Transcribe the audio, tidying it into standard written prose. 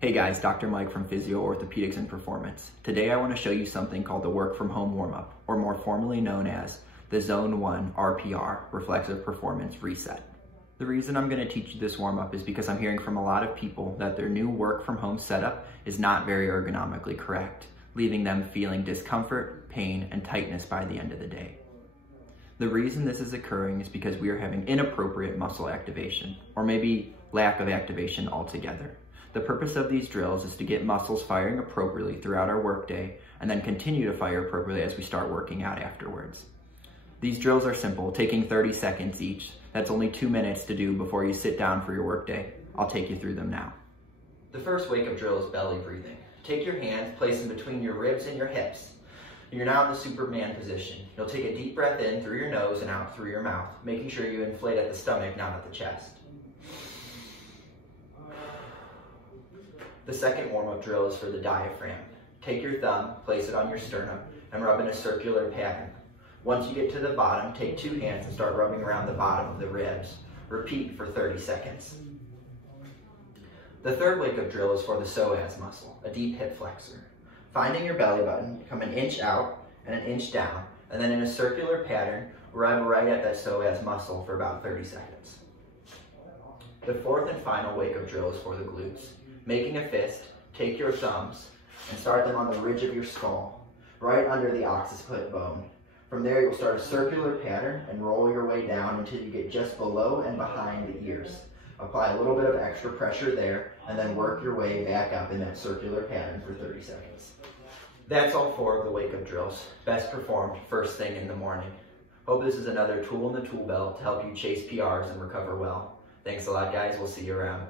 Hey guys, Dr. Mike from Physio Orthopedics and Performance. Today I want to show you something called the work from home warm-up, or more formally known as the Zone 1 RPR, Reflexive Performance Reset. The reason I'm going to teach you this warm-up is because I'm hearing from a lot of people that their new work from home setup is not very ergonomically correct, leaving them feeling discomfort, pain, and tightness by the end of the day. The reason this is occurring is because we are having inappropriate muscle activation, or maybe lack of activation altogether. The purpose of these drills is to get muscles firing appropriately throughout our workday and then continue to fire appropriately as we start working out afterwards. These drills are simple, taking 30 seconds each. That's only 2 minutes to do before you sit down for your workday. I'll take you through them now. The first wake-up drill is belly breathing. Take your hands, place them between your ribs and your hips. You're now in the Superman position. You'll take a deep breath in through your nose and out through your mouth, making sure you inflate at the stomach, not at the chest. The second warm-up drill is for the diaphragm. Take your thumb, place it on your sternum, and rub in a circular pattern. Once you get to the bottom, take 2 hands and start rubbing around the bottom of the ribs. Repeat for 30 seconds. The third wake-up drill is for the psoas muscle, a deep hip flexor. Finding your belly button, come an inch out and an inch down, and then in a circular pattern, rub right at that psoas muscle for about 30 seconds. The fourth and final wake-up drill is for the glutes. Making a fist, take your thumbs and start them on the ridge of your skull, right under the occiput bone. From there, you'll start a circular pattern and roll your way down until you get just below and behind the ears. Apply a little bit of extra pressure there, and then work your way back up in that circular pattern for 30 seconds. That's all 4 of the wake-up drills, best performed first thing in the morning. Hope this is another tool in the tool belt to help you chase PRs and recover well. Thanks a lot, guys. We'll see you around.